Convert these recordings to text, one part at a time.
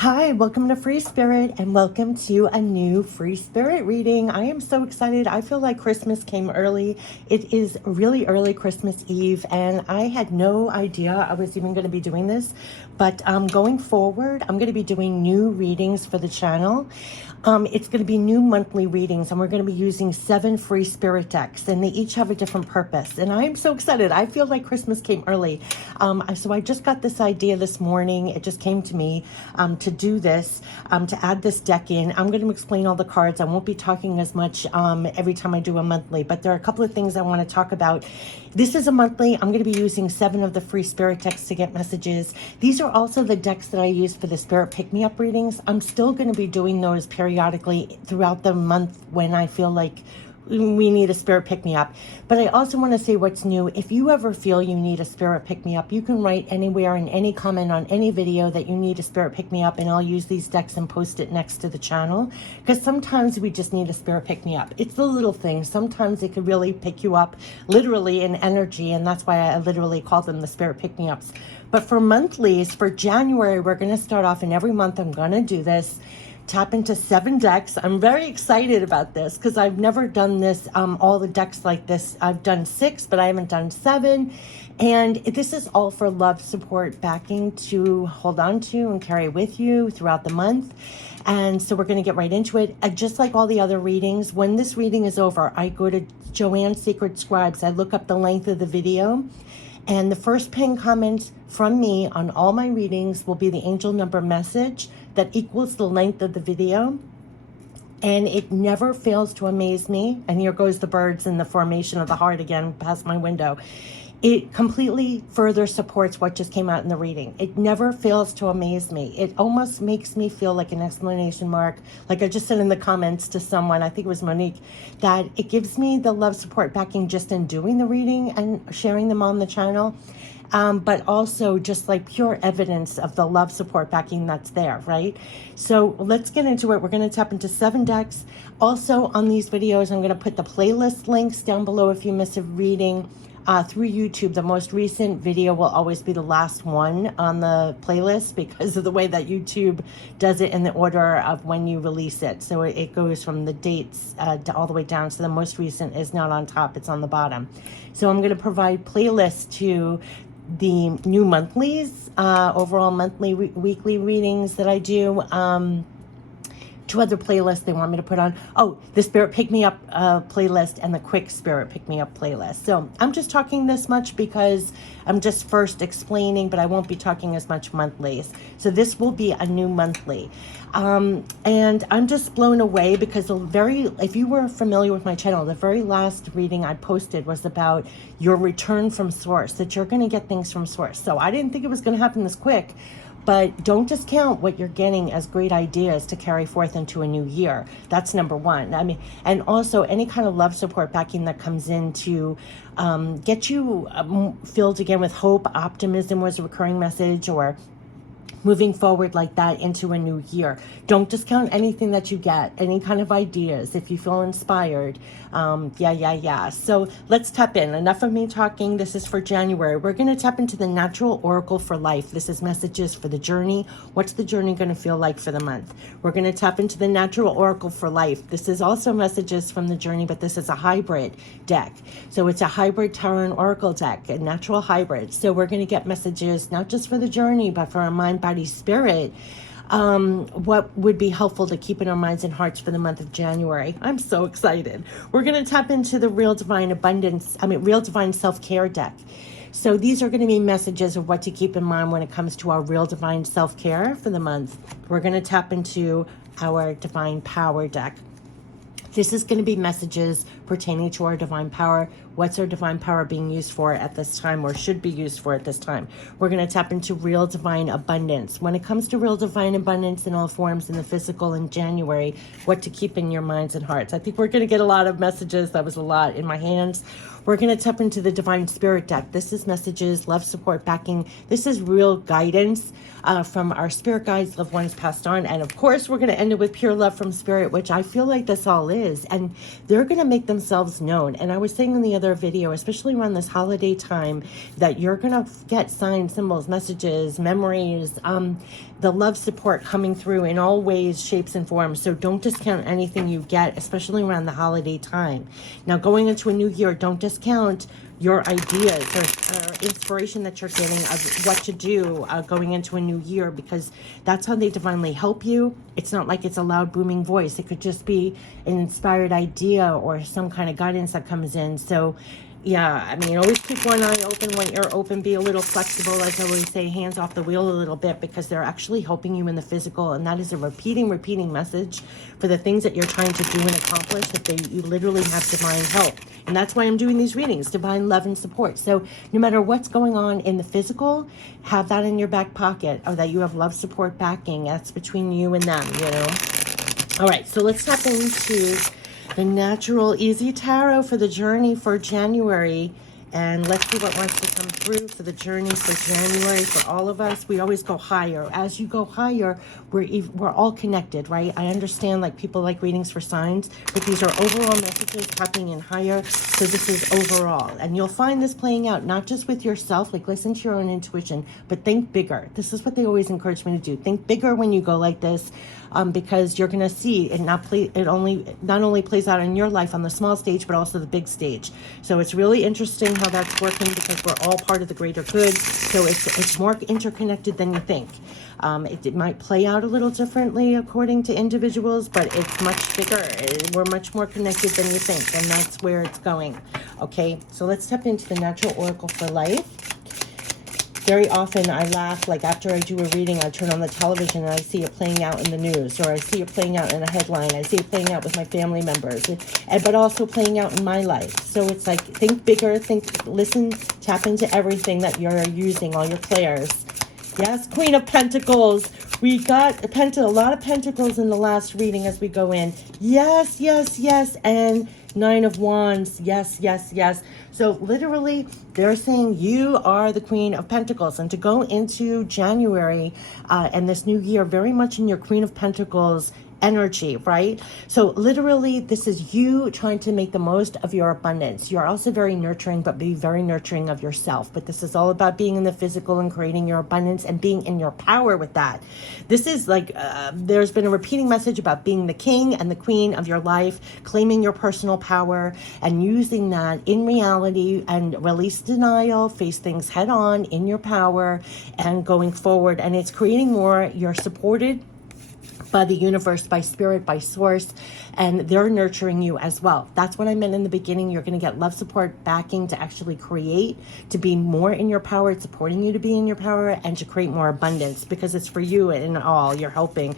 Hi, welcome to Free Spirit and welcome to a new Free Spirit reading. I am so excited. I feel like Christmas came early. It is really early Christmas Eve and I had no idea I was even going to be doing this. But going forward, I'm going to be doing new readings for the channel. It's going to be new monthly readings and we're going to be using 7 free spirit decks and they each have a different purpose. And I am so excited. I feel like Christmas came early. So I just got this idea this morning. It just came to me to do this, to add this deck in. I'm going to explain all the cards. I won't be talking as much every time I do a monthly, but there are a couple of things I want to talk about. This is a monthly. I'm going to be using 7 of the free spirit decks to get messages. These are also the decks that I use for the spirit pick-me-up readings. I'm still going to be doing those periodically throughout the month when I feel like we need a spirit pick-me-up. But I also want to say what's new. If you ever feel you need a spirit pick-me-up, you can write anywhere in any comment on any video that you need a spirit pick-me-up, and I'll use these decks and post it next to the channel. Because sometimes we just need a spirit pick-me-up. It's the little things. Sometimes it could really pick you up literally in energy, and that's why I literally call them the spirit pick-me-ups. But for monthlies, for January, we're going to start off, and every month I'm going to do this. Tap into 7 decks. I'm very excited about this because I've never done this, all the decks like this. I've done 6, but I haven't done 7. And this is all for love, support, backing to hold on to and carry with you throughout the month. And so we're going to get right into it. Just like all the other readings, when this reading is over, I go to Joanne's Secret Scribes. I look up the length of the video. And the first pinned comment from me on all my readings will be the angel number message that equals the length of the video. And it never fails to amaze me. And here goes the birds and the formation of the heart again past my window. It completely further supports what just came out in the reading. It never fails to amaze me. It almost makes me feel like an exclamation mark. Like I just said in the comments to someone, I think it was Monique, that it gives me the love, support, backing just in doing the reading and sharing them on the channel. But also just like pure evidence of the love, support, backing that's there, right? So let's get into it. We're going to tap into 7 decks. Also on these videos, I'm going to put the playlist links down below if you miss a reading. Through YouTube, the most recent video will always be the last one on the playlist because of the way that YouTube does it in the order of when you release it. So it goes from the dates all the way down. So the most recent is not on top, it's on the bottom. So I'm going to provide playlists to the new monthlies, overall monthly, weekly readings that I do. 2 other playlists they want me to put on. Oh, the Spirit Pick Me Up playlist and the Quick Spirit Pick Me Up playlist. So I'm just talking this much because I'm just first explaining, but I won't be talking as much monthlies. So this will be a new monthly. And I'm just blown away because if you were familiar with my channel, the very last reading I posted was about your return from source, that you're going to get things from source. So I didn't think it was going to happen this quick. But don't discount what you're getting as great ideas to carry forth into a new year. That's number 1. I mean, and also any kind of love, support, backing that comes in to get you filled again with hope, optimism was a recurring message, or moving forward like that into a new year. Don't discount anything that you get, any kind of ideas. If you feel inspired, So let's tap in. Enough of me talking. This is for January. We're going to tap into the natural oracle for life. This is messages for the journey. What's the journey going to feel like for the month? We're going to tap into the natural oracle for life. This is also messages from the journey, but this is a hybrid deck. So it's a hybrid tarot and oracle deck, a natural hybrid. So we're going to get messages not just for the journey, but for our mind, body, spirit. What would be helpful to keep in our minds and hearts for the month of January. I'm so excited. We're going to tap into the Real Divine Real Divine Self-Care deck. So these are going to be messages of what to keep in mind when it comes to our Real Divine Self-Care for the month. We're going to tap into our Divine Power deck. This is going to be messages pertaining to our divine power. What's our divine power being used for at this time, or should be used for at this time? We're going to tap into real divine abundance. When it comes to real divine abundance in all forms in the physical in January, what to keep in your minds and hearts. I think we're going to get a lot of messages. That was a lot in my hands. We're going to tap into the Divine Spirit deck. This is messages, love, support, backing. This is real guidance from our spirit guides, loved ones passed on. And of course, we're going to end it with pure love from spirit, which I feel like this all is. And they're going to make themselves known. And I was saying in the other particular video, especially around this holiday time, that you're going to get signs, symbols, messages, memories, the love support coming through in all ways, shapes, and forms. So don't discount anything you get, especially around the holiday time. Now, going into a new year, don't discount your ideas or inspiration that you're getting of what to do going into a new year, because that's how they divinely help you. It's not like it's a loud booming voice. It could just be an inspired idea or some kind of guidance that comes in. So yeah, I mean, always keep one eye open, one ear open, be a little flexible, as I always say, hands off the wheel a little bit, because they're actually helping you in the physical. And that is a repeating message for the things that you're trying to do and accomplish, that you literally have divine help. And that's why I'm doing these readings, divine love and support. So no matter what's going on in the physical, have that in your back pocket, or that you have love support backing. That's between you and them, you know. All right, so let's tap into the Natural Easy Tarot for the journey for January. And let's see what wants to come through for the journey for January for all of us. We always go higher. As you go higher, we're all connected, right? I understand, like, people like readings for signs, but these are overall messages tapping in higher. So this is overall. And you'll find this playing out not just with yourself, like listen to your own intuition, but think bigger. This is what they always encourage me to do. Think bigger when you go like this. Because you're going to see it not only plays out in your life on the small stage, but also the big stage. So it's really interesting how that's working, because we're all part of the greater good. So it's more interconnected than you think. It might play out a little differently according to individuals, but it's much bigger. We're much more connected than you think, and that's where it's going. Okay, so let's step into the Natural Oracle for Life. Very often I laugh, like after I do a reading, I turn on the television and I see it playing out in the news, or I see it playing out in a headline. I see it playing out with my family members, but also playing out in my life. So it's like, think bigger, listen, tap into everything that you're using, all your players. Yes, Queen of Pentacles. We got a lot of Pentacles in the last reading as we go in. Yes, yes, yes. And Nine of Wands. Yes, yes, yes. So literally, they're saying you are the Queen of Pentacles. And to go into January and this new year very much in your Queen of Pentacles energy, right? So literally, this is you trying to make the most of your abundance. You're also very nurturing, but be very nurturing of yourself. But this is all about being in the physical and creating your abundance and being in your power with that. This is like, there's been a repeating message about being the king and the queen of your life, claiming your personal power and using that in reality, and release denial, face things head on in your power and going forward. And it's creating more. You're supported by the universe, by spirit, by source, and they're nurturing you as well. That's what I meant in the beginning. You're going to get love, support, backing to actually create, to be more in your power. It's supporting you to be in your power and to create more abundance, because it's for you and all. You're helping.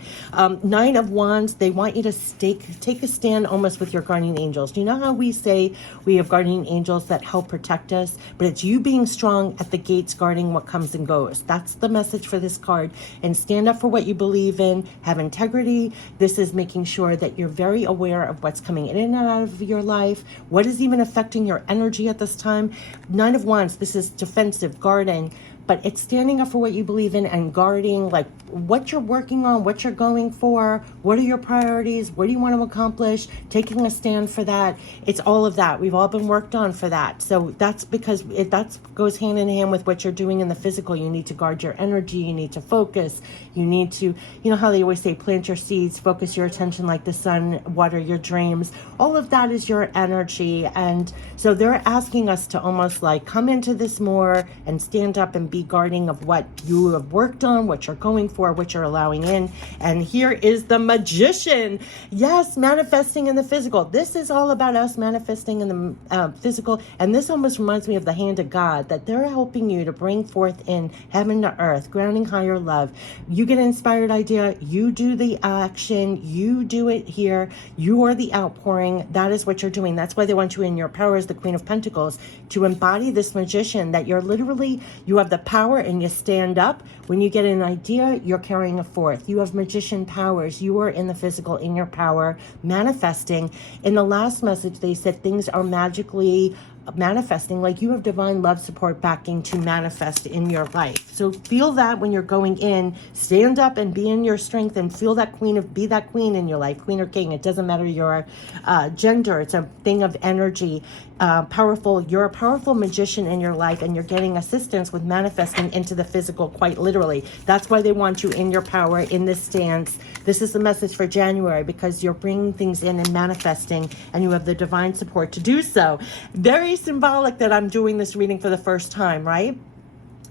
Nine of Wands, they want you to take a stand almost with your guardian angels. You know how we say we have guardian angels that help protect us, but it's you being strong at the gates, guarding what comes and goes. That's the message for this card. And stand up for what you believe in, have integrity. This is making sure that you're very aware of what's coming in and out of your life, what is even affecting your energy at this time. Nine of Wands, this is defensive, guarding, but it's standing up for what you believe in and guarding, like what you're working on, what you're going for, what are your priorities, what do you want to accomplish, taking a stand for that. It's all of that. We've all been worked on for that. So that's because that goes hand in hand with what you're doing in the physical. You need to guard your energy. You need to focus. You need to, you know how they always say, plant your seeds, focus your attention like the sun, water your dreams. All of that is your energy. And so they're asking us to almost like come into this more and stand up and be guarding of what you have worked on, what you're going for, what you're allowing in. And here is the Magician. Yes, manifesting in the physical. This is all about us manifesting in the physical. And this almost reminds me of the hand of God, that they're helping you to bring forth in heaven to earth, grounding higher love. You get an inspired idea, you do the action, you do it here, you are the outpouring. That is what you're doing. That's why they want you in your power as the Queen of Pentacles, to embody this Magician, that you're literally, you have the power and you stand up. When you get an idea, you're carrying it forth. You have magician powers. You are in the physical, in your power, manifesting. In the last message, they said things are magically manifesting, like you have divine love support backing to manifest in your life. So feel that when you're going in, stand up and be in your strength and feel that be that queen in your life, queen or king. It doesn't matter your gender. It's a thing of energy. Powerful. You're a powerful magician in your life, and you're getting assistance with manifesting into the physical, quite literally. That's why they want you in your power, in this stance. This is the message for January, because you're bringing things in and manifesting, and you have the divine support to do so. Very symbolic that I'm doing this reading for the first time, right?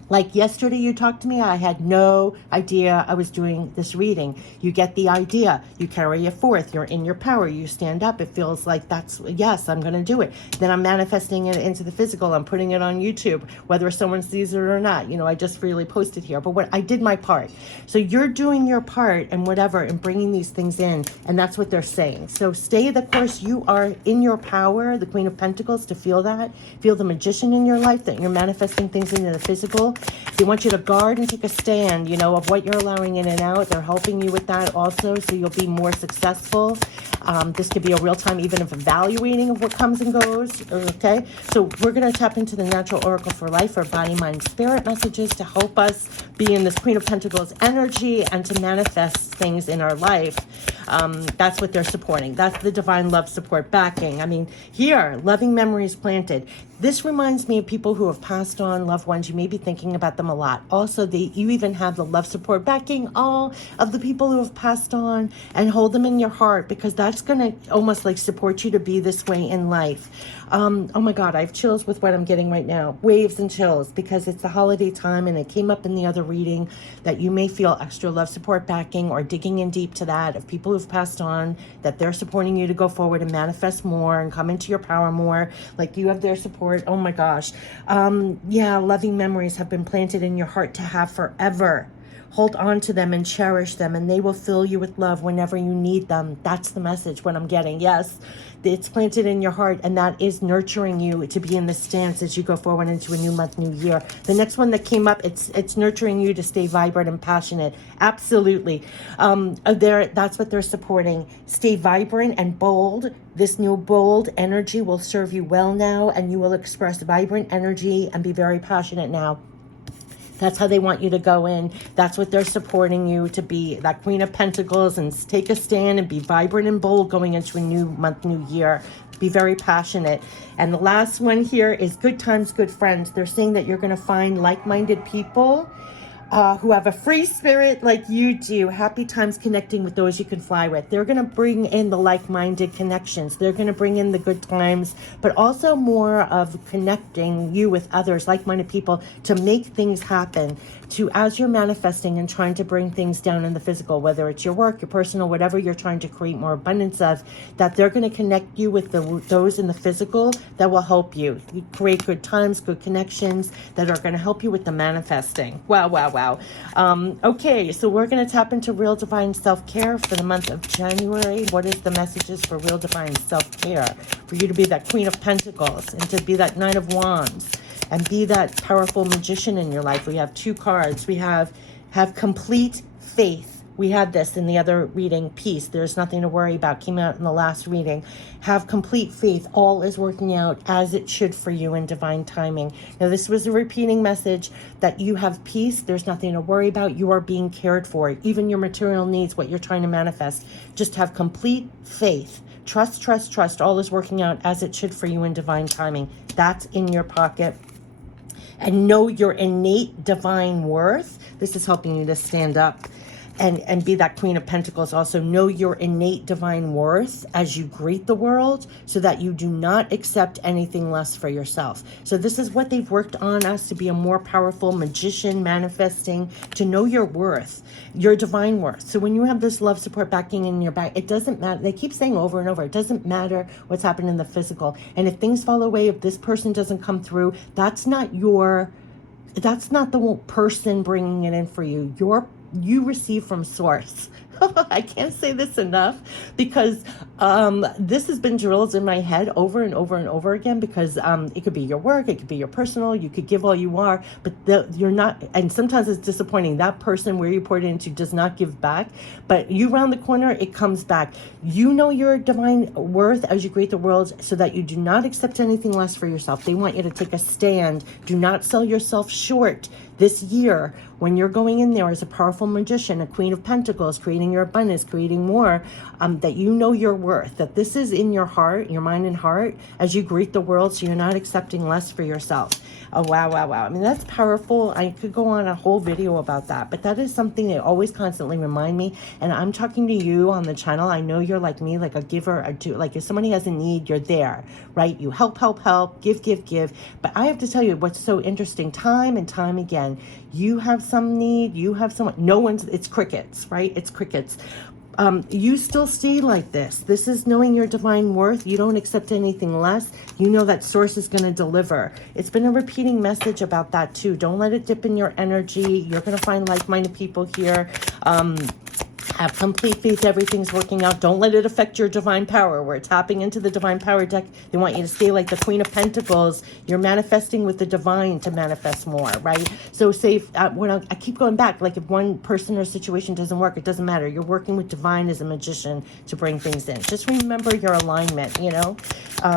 Like yesterday you talked to me, I had no idea I was doing this reading. You get the idea, you carry it forth, you're in your power, you stand up, it feels like yes, I'm going to do it. Then I'm manifesting it into the physical, I'm putting it on YouTube, whether someone sees it or not. I just freely posted here, but I did my part. So you're doing your part and whatever, and bringing these things in, and that's what they're saying. So stay the course, you are in your power, the Queen of Pentacles, to feel that. Feel the magician in your life, that you're manifesting things into the physical. They want you to guard and take a stand, of what you're allowing in and out. They're helping you with that also, so you'll be more successful. This could be a real time even of evaluating of what comes and goes, okay? So we're going to tap into the natural oracle for life, or body, mind, spirit messages to help us be in this Queen of Pentacles energy and to manifest things in our life. That's what they're supporting. That's the divine love support backing. I mean, here, loving memories planted. This reminds me of people who have passed on, loved ones. You may be thinking about them a lot. Also, you even have the love support backing all of the people who have passed on, and hold them in your heart, because that's going to almost like support you to be this way in life. Oh my God, I have chills with what I'm getting right now. Waves and chills, because it's the holiday time, and it came up in the other reading that you may feel extra love support backing, or digging in deep to that, of people who've passed on, that they're supporting you to go forward and manifest more and come into your power more. Like you have their support. Oh my gosh. Yeah, loving memories have been planted in your heart to have forever. Hold on to them and cherish them, and they will fill you with love whenever you need them. That's the message, what I'm getting. Yes, it's planted in your heart, and that is nurturing you to be in this stance as you go forward into a new month, new year. The next one that came up, it's nurturing you to stay vibrant and passionate. Absolutely. That's what they're supporting. Stay vibrant and bold. This new bold energy will serve you well now, and you will express vibrant energy and be very passionate now. That's how they want you to go in. That's what they're supporting you to be, that Queen of Pentacles, and take a stand and be vibrant and bold going into a new month, new year. Be very passionate. And the last one here is good times, good friends. They're saying that you're going to find like-minded people who have a free spirit like you do. Happy times connecting with those you can fly with. They're going to bring in the like-minded connections. They're going to bring in the good times, but also more of connecting you with others, like-minded people, to make things happen. As you're manifesting and trying to bring things down in the physical, whether it's your work, your personal, whatever you're trying to create more abundance of, that they're going to connect you with those in the physical that will help you. You create good times, good connections that are going to help you with the manifesting. Wow, wow, wow. Okay, so we're going to tap into Real Divine Self-Care for the month of January. What is the messages for Real Divine Self-Care? For you to be that Queen of Pentacles, and to be that Knight of Wands, and be that powerful magician in your life. We have two cards. We have complete faith. We had this in the other reading, peace. There's nothing to worry about. Came out in the last reading. Have complete faith. All is working out as it should for you in divine timing. Now, this was a repeating message that you have peace. There's nothing to worry about. You are being cared for. Even your material needs, what you're trying to manifest. Just have complete faith. Trust, trust, trust. All is working out as it should for you in divine timing. That's in your pocket. And know your innate divine worth. This is helping you to stand up and be that Queen of Pentacles. Also know your innate divine worth as you greet the world, so that you do not accept anything less for yourself. So this is what they've worked on us, to be a more powerful magician, manifesting, to know your worth, your divine worth. So when you have this love support backing in your back, it doesn't matter. They keep saying over and over, it doesn't matter what's happened in the physical. And if things fall away, if this person doesn't come through, that's not the person bringing it in for you. Your you receive from source. I can't say this enough, because this has been drilled in my head over and over and over again, because it could be your work, it could be your personal, you could give all you are, but you're not, and sometimes it's disappointing. That person where you poured into does not give back, but you round the corner, it comes back. You know your divine worth as you create the world, so that you do not accept anything less for yourself. They want you to take a stand. Do not sell yourself short this year when you're going in there as a powerful magician, a Queen of Pentacles, creating your abundance, creating more, that you know your worth, that this is in your heart, your mind and heart, as you greet the world, so you're not accepting less for yourself. Oh, wow, wow, wow. I mean, that's powerful. I could go on a whole video about that, but that is something that always constantly remind me. And I'm talking to you on the channel. I know you're like me, like a giver, like if somebody has a need, you're there, right? You help, give. But I have to tell you what's so interesting, time and time again, you have some need, you have someone, no one's, it's crickets, right? It's crickets. You still stay like this. This is knowing your divine worth. You don't accept anything less. You know that source is going to deliver. It's been a repeating message about that too. Don't let it dip in your energy. You're going to find like-minded people here. Have complete faith everything's working out. Don't let it affect your divine power. We're tapping into the divine power deck. They want you to stay like the Queen of Pentacles. You're manifesting with the divine to manifest more, right? So say, when I keep going back, like if one person or situation doesn't work, it doesn't matter. You're working with divine as a magician to bring things in. Just remember your alignment, you know,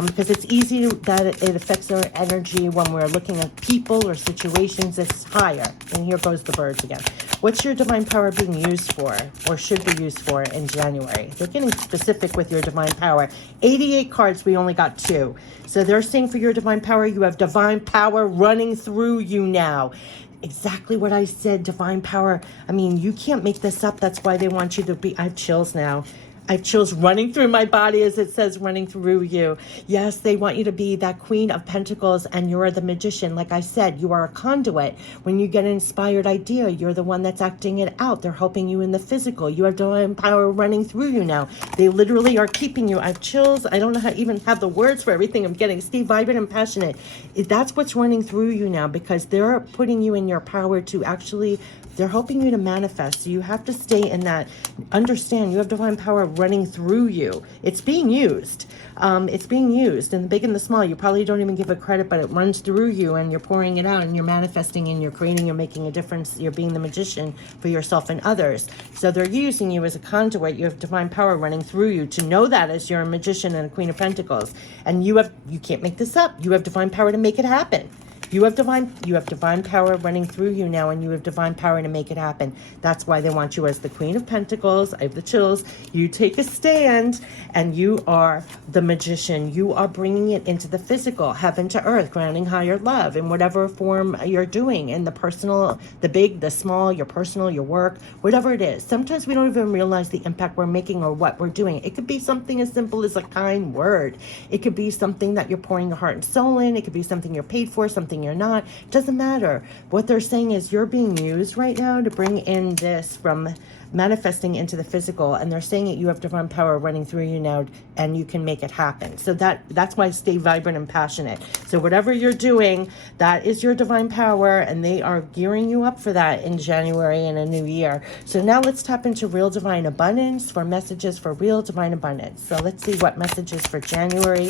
because it's easy that it affects our energy when we're looking at people or situations that's higher. And here goes the birds again. What's your divine power being used for, or should be used for, in January? They're getting specific with your divine power. 88 cards, we only got 2. So they're saying for your divine power, you have divine power running through you now. Exactly what I said, divine power. I mean, you can't make this up. That's why they want you to be, I have chills now. I have chills running through my body as it says running through you. Yes, they want you to be that Queen of Pentacles, and you're the magician. Like I said, you are a conduit. When you get an inspired idea, you're the one that's acting it out. They're helping you in the physical. You have divine power running through you now. They literally are keeping you. I have chills. I don't know how to even have the words for everything I'm getting. Stay vibrant and passionate. That's what's running through you now, because they're putting you in your power to actually, they're helping you to manifest. So you have to stay in that. Understand, you have divine power running through you. It's being used. It's being used in the big and the small. You probably don't even give it credit, but it runs through you, and you're pouring it out, and you're manifesting, and you're creating, you're making a difference. You're being the magician for yourself and others. So they're using you as a conduit. You have divine power running through you to know that as you're a magician and a Queen of Pentacles. And you can't make this up. You have divine power to make it happen. You have divine power running through you now, and you have divine power to make it happen. That's why they want you as the Queen of Pentacles. I have the chills. You take a stand, and you are the magician. You are bringing it into the physical, heaven to earth, grounding higher love in whatever form you're doing, in the personal, the big, the small, your personal, your work, whatever it is. Sometimes we don't even realize the impact we're making or what we're doing. It could be something as simple as a kind word. It could be something that you're pouring your heart and soul in. It could be something you're paid for, something you're not. It doesn't matter. What they're saying is you're being used right now to bring in this from manifesting into the physical, and they're saying that you have divine power running through you now, and you can make it happen. So that's why I stay vibrant and passionate. So whatever you're doing, that is your divine power, and they are gearing you up for that in January and a new year. So now let's tap into real divine abundance for messages for real divine abundance. So let's see what messages for January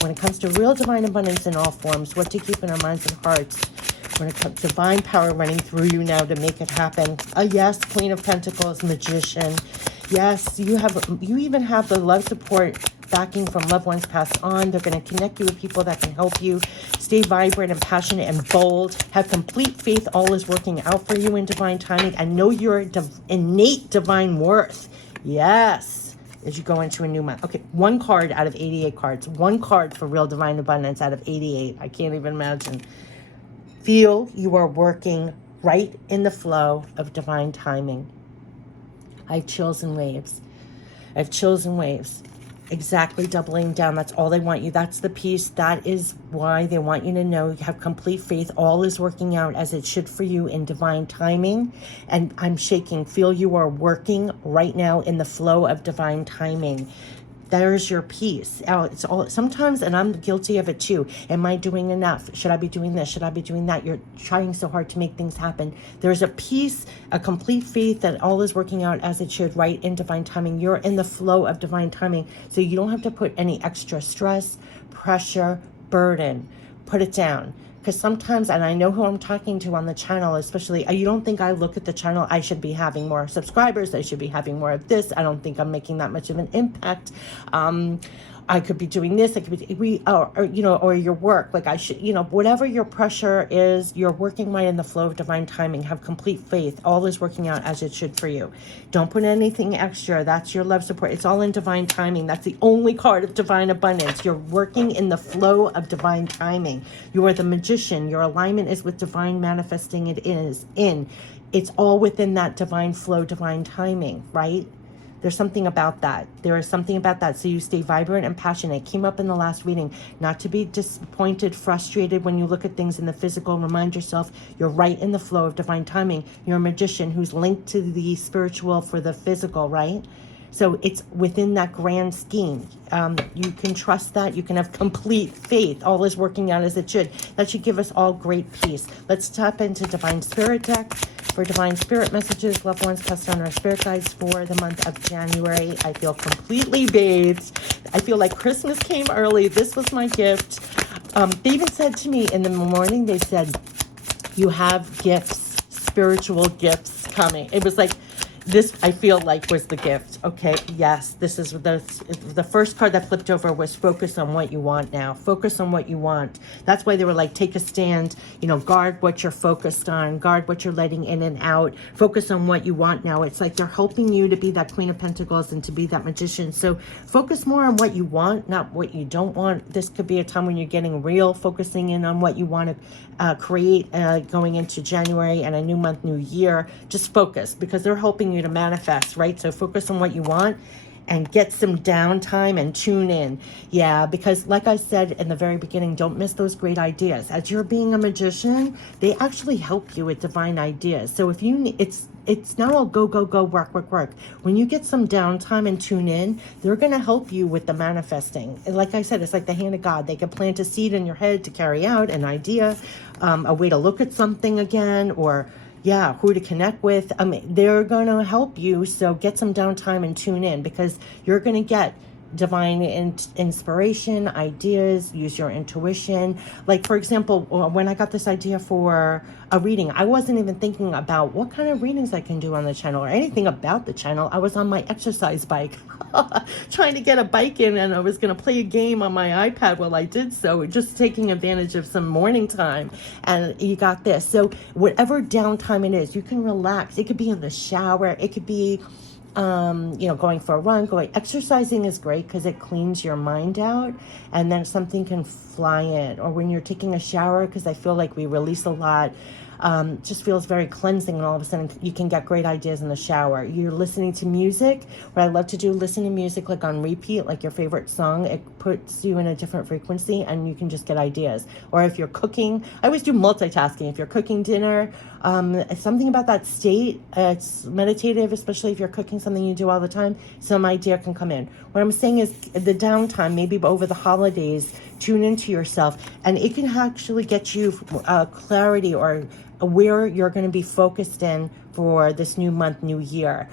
when it comes to real divine abundance in all forms. What to keep in our minds and hearts when it comes to divine power running through you now to make it happen. Yes, Queen of Pentacles, magician. Yes, you even have the love, support, backing from loved ones passed on. They're going to connect you with people that can help you. Stay vibrant and passionate and bold. Have complete faith. All is working out for you in divine timing. And know your innate divine worth. Yes. As you go into a new month. Okay, 1 card out of 88 cards. 1 card for real divine abundance out of 88. I can't even imagine. Feel you are working right in the flow of divine timing. I have chills and waves. I have chills and waves. Exactly, doubling down. That's all they want you. That's the piece. That is why they want you to know you have complete faith. All is working out as it should for you in divine timing. And I'm shaking. Feel you are working right now in the flow of divine timing. there's your peace. It's all sometimes, and I'm guilty of it too. Am I doing enough? Should I be doing this? Should I be doing that? You're trying so hard to make things happen. There's a peace, a complete faith that all is working out as it should, right, in divine timing. You're in the flow of divine timing, so you don't have to put any extra stress, pressure, burden. Put it down. Because sometimes, and I know who I'm talking to on the channel, especially, you don't think I look at the channel, I should be having more subscribers, I should be having more of this, I don't think I'm making that much of an impact. I could be doing this, I could be, or your work, like I should, whatever your pressure is, you're working right in the flow of divine timing. Have complete faith. All is working out as it should for you. Don't put anything extra. That's your love support. It's all in divine timing. That's the only card of divine abundance. You're working in the flow of divine timing. You are the magician. Your alignment is with divine manifesting. It's all within that divine flow, divine timing, right? There's something about that. There is something about that. So you stay vibrant and passionate. It came up in the last reading, not to be disappointed, frustrated when you look at things in the physical. Remind yourself you're right in the flow of divine timing. You're a magician who's linked to the spiritual for the physical, right? So it's within that grand scheme. You can trust that. You can have complete faith. All is working out as it should. That should give us all great peace. Let's tap into Divine Spirit deck for Divine Spirit messages. Loved ones passed on our spirit guides for the month of January. I feel completely bathed. I feel like Christmas came early. This was my gift. They even said to me in the morning, they said, you have gifts, spiritual gifts coming. It was like, this, I feel like, was the gift. Okay, yes, this is the first card that flipped over was focus on what you want now. Focus on what you want. That's why they were like, take a stand, guard what you're focused on, guard what you're letting in and out. Focus on what you want now. It's like they're helping you to be that Queen of Pentacles and to be that magician. So focus more on what you want, not what you don't want. This could be a time when you're getting real, focusing in on what you want to create going into January and a new month, new year. Just focus, because they're helping you to manifest, right? So focus on what you want and get some downtime and tune in. Yeah, because like I said in the very beginning, don't miss those great ideas. As you're being a magician, they actually help you with divine ideas. So if you need, it's not all go, go, go, work, work, work. When you get some downtime and tune in, they're going to help you with the manifesting. And like I said, it's like the hand of God. They can plant a seed in your head to carry out an idea, a way to look at something again, or who to connect with. They're going to help you. So get some downtime and tune in, because you're going to get divine inspiration, ideas, use your intuition. Like, for example, when I got this idea for a reading, I wasn't even thinking about what kind of readings I can do on the channel or anything about the channel. I was on my exercise bike trying to get a bike in, and I was going to play a game on my iPad while I did so, just taking advantage of some morning time. And you got this. So whatever downtime it is, you can relax. It could be in the shower. It could be going for a run, exercising is great because it cleans your mind out, and then something can fly in. Or when you're taking a shower, because I feel like we release a lot, just feels very cleansing, and all of a sudden you can get great ideas in the shower. You're listening to music. What I love to do, listen to music like on repeat, like your favorite song. It puts you in a different frequency and you can just get ideas. Or if you're cooking, I always do multitasking. If you're cooking dinner, something about that state, it's meditative, especially if you're cooking something you do all the time, some idea can come in. What I'm saying is the downtime, maybe over the holidays, tune into yourself, and it can actually get you clarity or where you're going to be focused in for this new month, new year.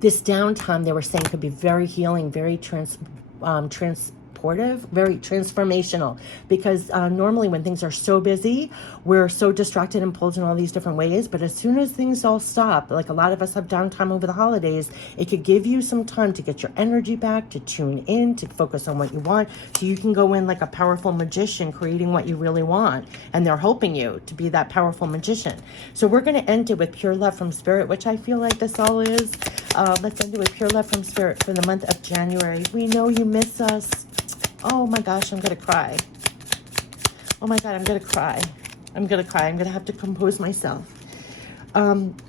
This downtime, they were saying, could be very healing, very transportive, very transformational, because normally when things are so busy, we're so distracted and pulled in all these different ways. But as soon as things all stop, like a lot of us have downtime over the holidays, it could give you some time to get your energy back, to tune in, to focus on what you want, so you can go in like a powerful magician creating what you really want, and they're helping you to be that powerful magician. So we're going to end it with pure love from spirit, which I feel like this all is. Let's end it with pure love from spirit for the month of January. We know you miss us. Oh my gosh, I'm going to cry. Oh my God, I'm going to cry. I'm going to cry. I'm going to have to compose myself.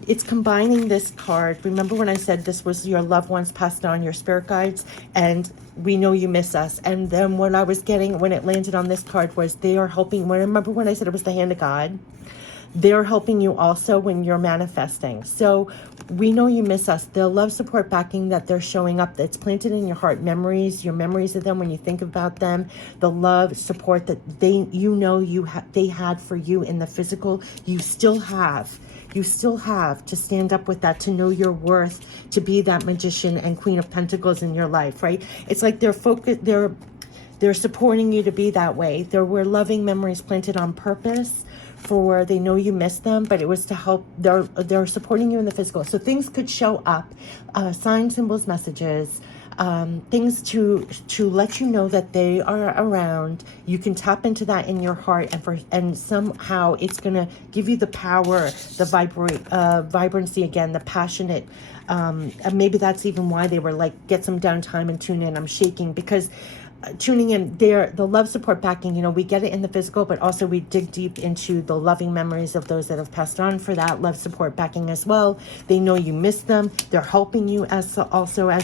It's combining this card. Remember when I said this was your loved ones passed on, your spirit guides, and we know you miss us. And then what I was getting when it landed on this card was they are helping. Remember when I said it was the hand of God? they're helping you also when you're manifesting. So we know you miss us. The love, support, backing that they're showing up, that's planted in your heart, memories, your memories of them when you think about them, the love, support that they had for you in the physical, you still have. You still have to stand up with that, to know your worth, to be that magician and Queen of Pentacles in your life, right? It's like they're supporting you to be that way. There were loving memories planted on purpose, for they know you miss them, but it was to help. They're supporting you in the physical. So things could show up, signs, symbols, messages, things to let you know that they are around. You can tap into that in your heart, and somehow it's gonna give you the power, the vibrancy again, the passionate. And maybe that's even why they were like, get some downtime and tune in. I'm shaking because tuning in there, the love, support, backing, we get it in the physical, but also we dig deep into the loving memories of those that have passed on for that love, support, backing as well. They know you miss them. They're helping you as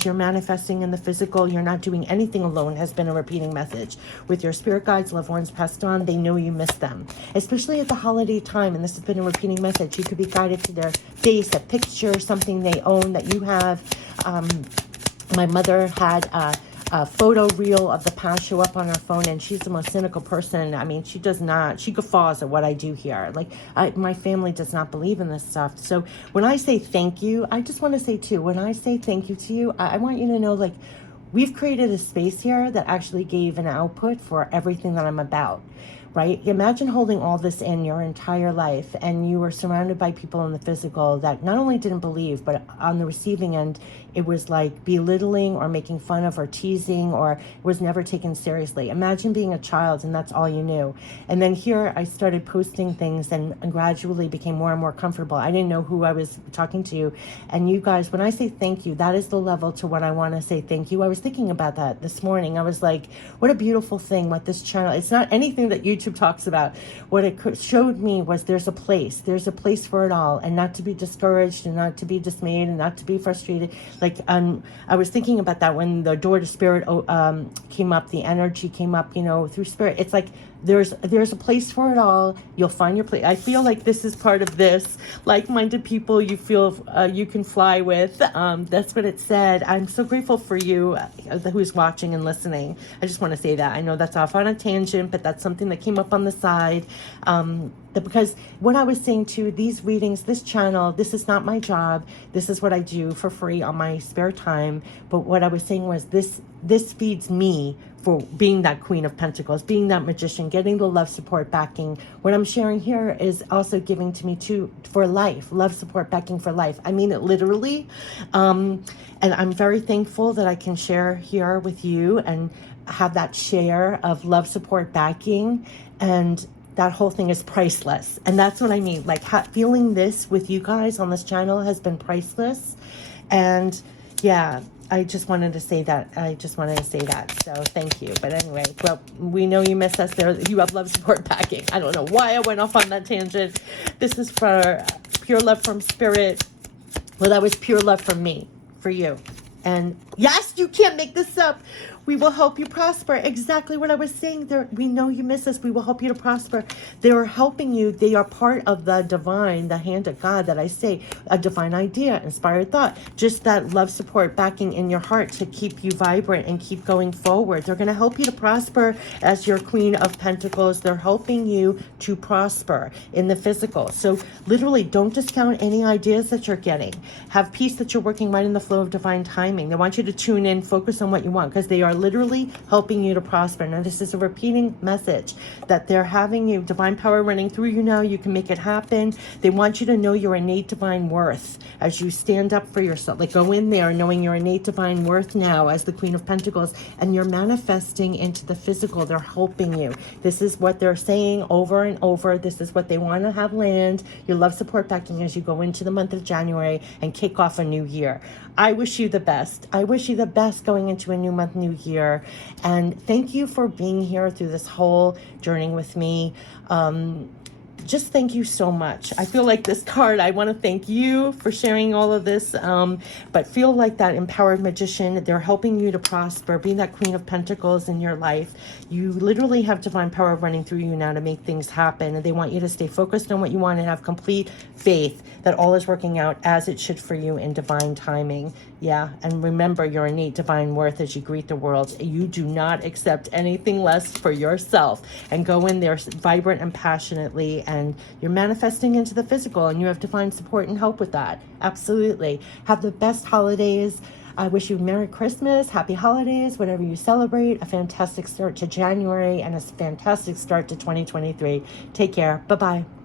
you're manifesting in the physical. You're not doing anything alone, has been a repeating message with your spirit guides, loved ones passed on. They know you miss them, especially at the holiday time. And this has been a repeating message. You could be guided to their face, a picture, something they own that you have. My mother had a photo reel of the past show up on her phone, and she's the most cynical person. I mean, she guffaws at what I do here. Like, my family does not believe in this stuff. So when I say thank you, I just want to say too, when I say thank you to you, I want you to know, like, we've created a space here that actually gave an output for everything that I'm about. Right? Imagine holding all this in your entire life, and you were surrounded by people in the physical that not only didn't believe, but on the receiving end, it was like belittling or making fun of or teasing, or was never taken seriously. Imagine being a child and that's all you knew. And then here I started posting things and gradually became more and more comfortable. I didn't know who I was talking to. And you guys, when I say thank you, that is the level to what I want to say thank you. I was thinking about that this morning. I was like, what a beautiful thing what this channel, it's not anything that YouTube talks about. What it showed me was there's a place for it all, and not to be discouraged and not to be dismayed and not to be frustrated. Like, I was thinking about that when the door to spirit came up, the energy came up, through spirit. It's like there's a place for it all. You'll find your place. I feel like this is part of this. Like-minded people you feel you can fly with. That's what it said. I'm so grateful for you who's watching and listening. I just want to say that. I know that's off on a tangent, but that's something that came up on the side. Because what I was saying too, these readings, this channel, this is not my job. This is what I do for free on my spare time. But what I was saying was this feeds me for being that Queen of Pentacles, being that magician, getting the love, support, backing. What I'm sharing here is also giving to me too for life, love, support, backing for life. I mean it literally. And I'm very thankful that I can share here with you and have that share of love, support, backing. And that whole thing is priceless. And that's what I mean. Like, feeling this with you guys on this channel has been priceless. And yeah, I just wanted to say that. So thank you. But anyway, well, we know you miss us there. You have love, support, backing. I don't know why I went off on that tangent. This is for pure love from spirit. Well, that was pure love from me for you. And yes, you can't make this up. We will help you prosper. Exactly what I was saying. We know you miss us. We will help you to prosper. They are helping you. They are part of the divine, the hand of God that I say, a divine idea, inspired thought. Just that love, support, backing in your heart to keep you vibrant and keep going forward. They're going to help you to prosper as your Queen of Pentacles. They're helping you to prosper in the physical. So literally, don't discount any ideas that you're getting. Have peace that you're working right in the flow of divine timing. They want you to tune in, focus on what you want, because they are literally helping you to prosper. Now, this is a repeating message that they're having you, divine power running through you now. You can make it happen. They want you to know your innate divine worth as you stand up for yourself. Like, go in there knowing your innate divine worth now as the Queen of Pentacles, and you're manifesting into the physical. They're helping you. This is what they're saying over and over. This is what they want to have land. Your love, support, backing as you go into the month of January and kick off a new year. I wish you the best. I wish you the best going into a new month, new year. And thank you for being here through this whole journey with me. just thank you so much. I feel like this card, I want to thank you for sharing all of this, but feel like that empowered magician. They're helping you to prosper, being that Queen of Pentacles in your life. You literally have divine power running through you now to make things happen, and they want you to stay focused on what you want and have complete faith that all is working out as it should for you in divine timing. Yeah, and remember your innate divine worth as you greet the world. You do not accept anything less for yourself, and go in there vibrant and passionately, and you're manifesting into the physical, and you have divine support and help with that. Absolutely. Have the best holidays. I wish you Merry Christmas, Happy Holidays, whatever you celebrate, a fantastic start to January, and a fantastic start to 2023. Take care. Bye-bye.